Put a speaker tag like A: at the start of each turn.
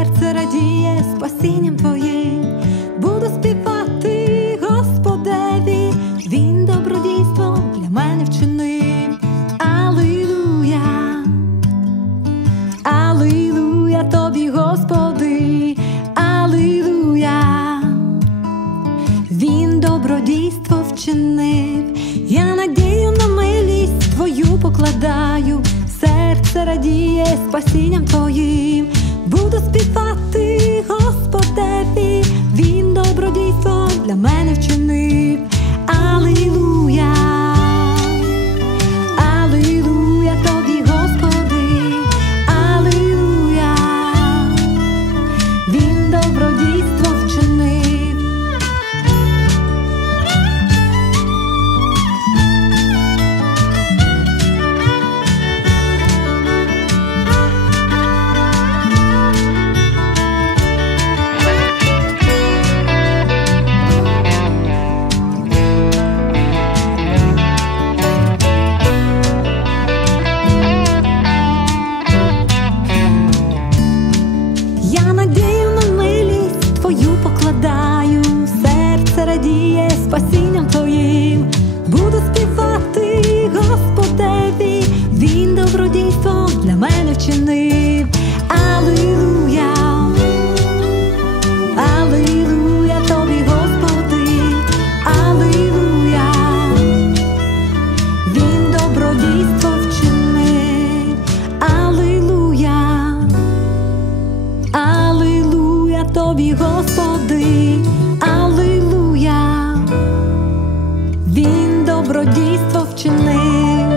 A: серце радіє спасінням твоїм, буду співати Господеві, він добродійство для мене вчинив. Алілуя, Алілуя тобі, Господи, Алілуя. Він добродійство вчинив, я надію на милість твою покладаю, серце радіє спасінням твоїм, буду співати the man of truth. спасінням твоїм, буду співати Господеві, Він добродійство для мене вчинив. Алилуя, Алілуя тобі, Господи, Алілуя, Він добродійство вчинив, Алилуя, Алілуя тобі, Господи. чародійство вчинив.